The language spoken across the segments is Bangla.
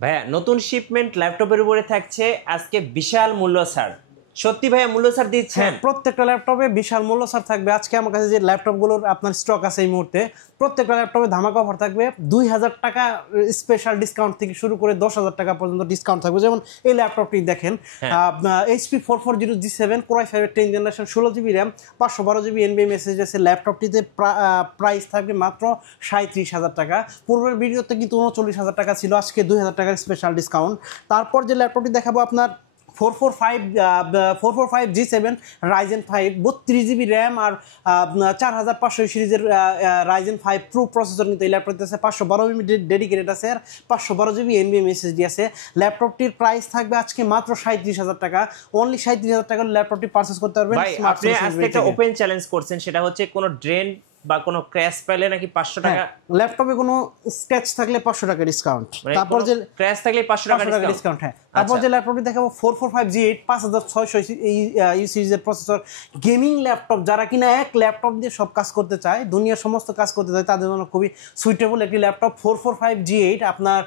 ভাইয়া নতুন শিপমেন্ট ল্যাপটপের উপরে থাকছে আজকে বিশাল মূল্য ছাড়। সত্যি ভাইয়া মূল্য ছাড় দিচ্ছেন? প্রত্যেকটা ল্যাপটপে বিশাল মূল্য ছাড় থাকবে। আজকে আমার কাছে যে ল্যাপটপগুলোর আপনার স্টক আছে এই মুহূর্তে, প্রত্যেকটা ল্যাপটপে ধামাকা অফার থাকবে। 2000 টাকা স্পেশাল ডিসকাউন্ট থেকে শুরু করে 10,000 টাকা পর্যন্ত ডিসকাউন্ট থাকবে। যেমন এই ল্যাপটপটি দেখেন, HP 440G7 Core i5 10th generation, 16GB RAM, 512GB NVMe SSD আছে। ল্যাপটপটিতে প্রাইস থাকবে মাত্র 37,000 টাকা। পূর্বের ভিডিওতে কিন্তু 39,000 টাকা ছিল, আজকে 2,000 টাকার স্পেশাল ডিসকাউন্ট। তারপর যে ল্যাপটপটি দেখাবো আপনার 445G7 Ryzen 5 32GB র্যাম আর 4500 সিরিজের Ryzen 5 Pro প্রসেসর, কিন্তু এই ল্যাপটপটি আছে 512GB ডেডিকেটেড আছে আর 512GB NVMe SSD আছে। ল্যাপটপটির প্রাইস থাকবে আজকে মাত্র 37,000 টাকা। অনলি 37,000 টাকার ল্যাপটপটি পারচেজ করতে পারবেন। আপনি আজকে একটা ওপেন চ্যালেঞ্জ করছেন, সেটা হচ্ছে কোনো ড্রেন বা কোনো ক্র্যাশ পেলে নাকি 500 টাকা, ল্যাপটপে কোনো স্ক্র্যাচ থাকলে 500 টাকা ডিসকাউন্ট। তারপর যে ক্র্যাশ থাকলে 500 টাকা ডিসকাউন্ট। হ্যাঁ, তারপর যে ল্যাপটপটি দেখাবো 445G8 5600 এই সিরিজের প্রসেসর, গেমিং ল্যাপটপ। যারা কিনা এক ল্যাপটপ দিয়ে সব কাজ করতে চায়, দুনিয়ার সমস্ত কাজ করতে চায়, তাদের জন্য খুবই সুইটেবল একটি ল্যাপটপ। 445G8 আপনার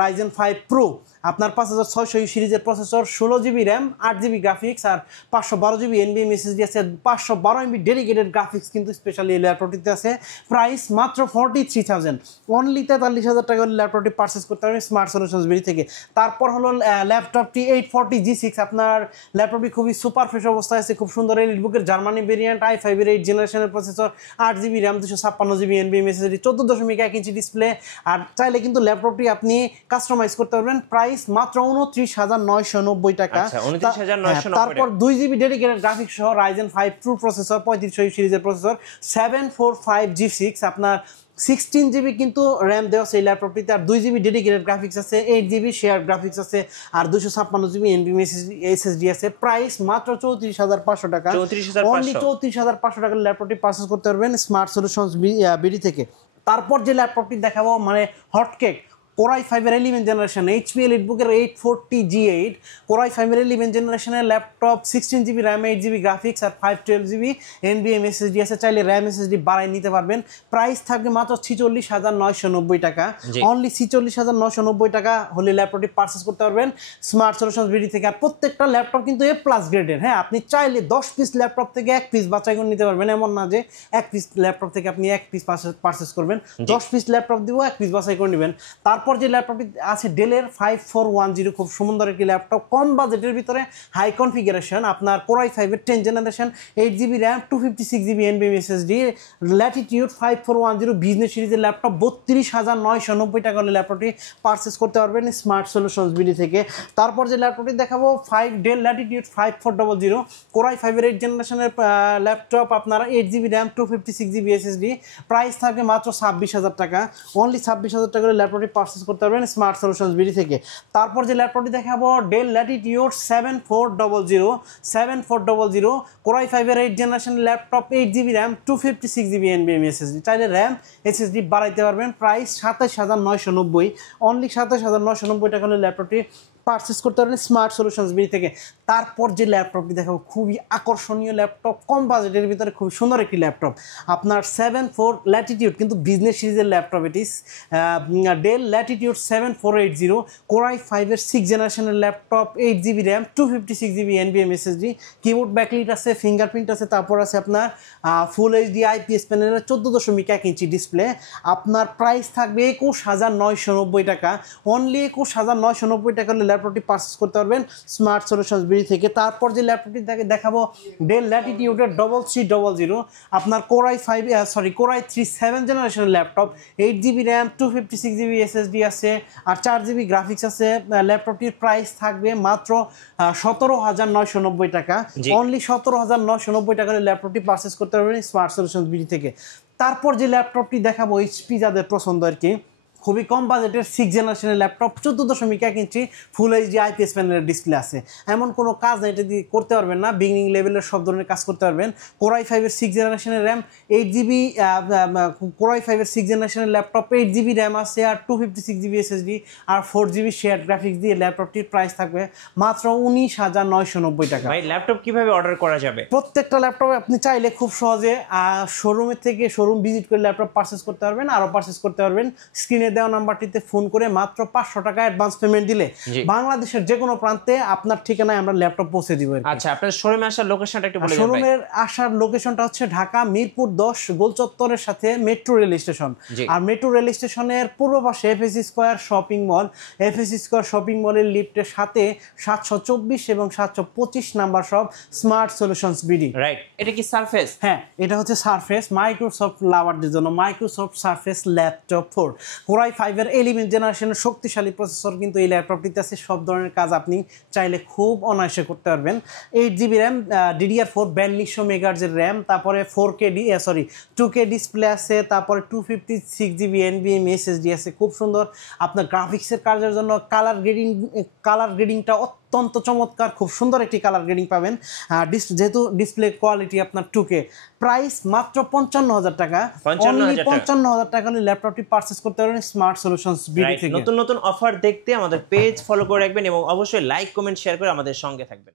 Ryzen 5 Pro, আপনার 5600 সিরিজের processor, 16GB RAM, 8GB graphics আর 512GB NVMe SSD আছে। 512MB ডেডিকেটেড গ্রাফিক্স কিন্তু স্পেশালি এই ল্যাপটপটিতে আছে। প্রাইস মাত্র 43,000। অনলি 43,000 টাকা ল্যাপটপটি পারচেস করতে পারবেন স্মার্ট সলিউশনস বিডি থেকে। তারপর হলো ল্যাপটপটি 840G6। আপনার ল্যাপটপটি খুবই সুপার ফ্রেশ অবস্থায় আছে, খুব সুন্দর এলিটবুকের জার্মানি ভেরিয়েন্ট, i5 এর 8th জেনারেশনের processor, 8GB RAM, 256GB NVMe SSD, 14.1 inch display. আর চাইলে কিন্তু ল্যাপটপটি আপনি কাস্টমাইজ করতে পারবেন। প্রাইস মাত্র 29,990 টাকা। তারপর 2GB ডেডিকেটেড গ্রাফিক্স সহ Ryzen 5 Pro প্রসেসর, 3500 সিরিজের প্রসেসর, 745G6 আপনার 16GB কিন্তু র্যাম দেওয়া আছে এই ল্যাপটপটিতে, আর 2GB ডেডিকেটেড গ্রাফিক্স আছে, 8GB শেয়ার গ্রাফিক্স আছে আর 256GB NVMe SSD আছে। প্রাইস মাত্র 34,500 টাকা। অনলি 34,500 টাকার ল্যাপটপটি পারচেজ করতে পারবেন স্মার্ট সলিউশনস বিডি থেকে। তারপর যে ল্যাপটপটি দেখাবো মানে হটকেক, Core i5 এর 11th generation, HP এলিটবুকের 840G8 Core i5 এর 11th জেনারেশনের laptop, 16GB RAM, 8GB graphics আর 512GB NVMe SSD আছে। চাইলে র্যাম SSD বাড়াই নিতে পারবেন। প্রাইস থাকবে মাত্র 46,990 টাকা। অনলি 46,990 টাকা হলে ল্যাপটপটি পারচেস করতে পারবেন স্মার্ট সলিউশনস বিডি থেকে। আর প্রত্যেকটা ল্যাপটপ কিন্তু A+ গ্রেডের। হ্যাঁ, আপনি চাইলে 10 পিস ল্যাপটপ থেকে 1 পিস বাছাই করে নিতে পারবেন। এমন না যে 1 পিস ল্যাপটপ থেকে আপনি 1 পিস পারচেস করবেন, 10 পিস ল্যাপটপ দিব 1 পিস বাছাই করে নেবেন। তারপর যে ল্যাপটপটি আছে ডেলের 5410, খুব সুন্দর একটি ল্যাপটপ, কম বাজেটের ভিতরে হাই কনফিগারেশন। আপনার Core i5 এর 10th generation, 8GB RAM, 256GB NVMe SSD, Latitude 5410 business সিরিজের ল্যাপটপ, 32,990 টাকা হলে ল্যাপটপটি পারচেস করতে পারবেন স্মার্ট সলিউশনস বিডি থেকে। তারপর যে ল্যাপটপটি দেখাবো ডেল ল্যাটিটিউড 5400 Core i5 এর 8th জেনারেশনের ল্যাপটপ, আপনারা 8GB RAM, 256GB SSD। Price থাকবে মাত্র 26,000 টাকা। অনলি 26,000 টাকা হলে ল্যাপটপটি পারচেস করতে পারবেন স্মার্ট সলিউশনস বিডি থেকে। তারপর যে ল্যাপটপটি দেখাবো ডেল ল্যাটিটিউড 7400 Core i5 এর 8th জেনারেশনের laptop, 8GB RAM, 256GB NVMe SSD। চাইলে র্যাম SSD বাড়াইতে পারবেন। প্রাইস 27,990। অনলি 27,990 টাকা হলে ল্যাপটপটি পারচেস করতে পারবেন স্মার্ট সলিউশনস বিডি থেকে। তারপর যে ল্যাপটপটি দেখাবো খুবই আকর্ষণীয় ল্যাপটপ, কম বাজেটের ভিতরে খুব সুন্দর একটি ল্যাপটপ, আপনার 74 ল্যাটিটিউড কিন্তু বিজনেস সিরিজের ল্যাপটপ। এটি ডেল ল্যাটিটিউড 7480 Core i5 এর 6th জেনারেশনের laptop, 8GB RAM, 256GB NVMe SSD, keyboard backlight আছে, ফিঙ্গারপ্রিন্ট আছে। তারপর আছে আপনার ফুল HD IPS প্যানেলের 14.1 ইঞ্চি ডিসপ্লে। আপনার প্রাইস থাকবে 21,990 টাকা। অনলি 21,990 টাকা হলে ল্যাপটপটি পারচেস করতে পারবেন স্মার্ট সলিউশনস বিডি থেকে। তারপর যে ল্যাপটপটি দেখাবো ডেল ল্যাটিটিউডের 3300 আপনার Core i3 7th জেনারেশনের laptop, 8GB RAM, 256GB SSD আছে আর 4GB গ্রাফিক্স আছে। ল্যাপটপটির প্রাইস থাকবে মাত্র 17,990 টাকা। অনলি 17,990 টাকা হলে ল্যাপটপটি পারচেস করতে পারবেন স্মার্ট সলিউশনস বিডি থেকে। তারপর যে ল্যাপটপটি দেখাবো HP যাদের পছন্দ আর কি, খুবই কম বাজেটের 6th জেনারেশনের ল্যাপটপ, 14.1 ইঞ্চি ফুল HD IPS প্যানেলের ডিসপ্লে আছে। এমন কোনো কাজ না এটা দিয়ে করতে পারবেন না, বিগিনিং লেভেলের সব ধরনের কাজ করতে পারবেন। Core i5 এর 6th জেনারেশনের র্যাম, 8GB Core i5 এর 6th জেনারেশনের ল্যাপটপ, 8GB র্যাম আছে আর 256GB SSD আর 4GB শেয়ার গ্রাফিক্স দিয়ে ল্যাপটপটির প্রাইস থাকবে মাত্র 19,990 টাকা। ভাই ল্যাপটপ কিভাবে অর্ডার করা যাবে? প্রত্যেকটা ল্যাপটপ আপনি চাইলে খুব সহজে শোরুমের থেকে শোরুম ভিজিট করে ল্যাপটপ পারচেস করতে পারবেন, আরও পারচেস করতে পারবেন। স্ক্রিনে দেওয়া নাম্বারটিতে ফোন করে মাত্র 500 টাকা অ্যাডভান্স পেমেন্ট দিলে বাংলাদেশের যে কোনো প্রান্তে আপনার ঠিকানায় আমরা ল্যাপটপ পৌঁছে দিব। আচ্ছা, আপনার শোরুমে আসার লোকেশনটা একটু বলে দিন ভাই। শোরুমের আসার লোকেশনটা হচ্ছে ঢাকা মিরপুর 10 গোল চত্বরের সাথে মেট্রো রেল স্টেশন। আর মেট্রো রেল স্টেশনের পূর্ব পাশে FAC square shopping mall, FAC square shopping মলের লিফটের সাথে 724 এবং 725 number shop smart solutions BD. Right, এটা কি সারফেস? হ্যাঁ, এটা হচ্ছে সারফেস, মাইক্রোসফট লাভারদের জন্য মাইক্রোসফট সারফেস ল্যাপটপ 4 কোরাই 5 এর 11 জেনারেশনের শক্তিশালী প্রসেসর কিন্তু এই ল্যাপটপটিতে আছে। সব ধরনের কাজ আপনি চাইলে খুব অনায়াসে করতে পারবেন। 8GB র্যাম, DDR4 4200 মেগাহার্জের র্যাম, তারপরে 2K ডিসপ্লে আছে, তারপরে 256GB NVMe SSD আছে। খুব সুন্দর আপনার গ্রাফিক্সের কাজের জন্য কালার গ্রেডিংটা অত্যন্ত চমৎকার, খুব সুন্দর একটি কালার গ্রেডিং পাবেন। যেহেতু ডিসপ্লে কোয়ালিটি আপনার 2K। প্রাইস মাত্র 55,000 টাকা। 55,000 টাকা হলে ল্যাপটপটি পারচেজ করতে পারবেন স্মার্ট সলিউশনস বিডি থেকে। নতুন নতুন অফার দেখতে আমাদের পেজ ফলো করে রাখবেন এবং অবশ্যই লাইক কমেন্ট শেয়ার করে আমাদের সঙ্গে থাকবেন।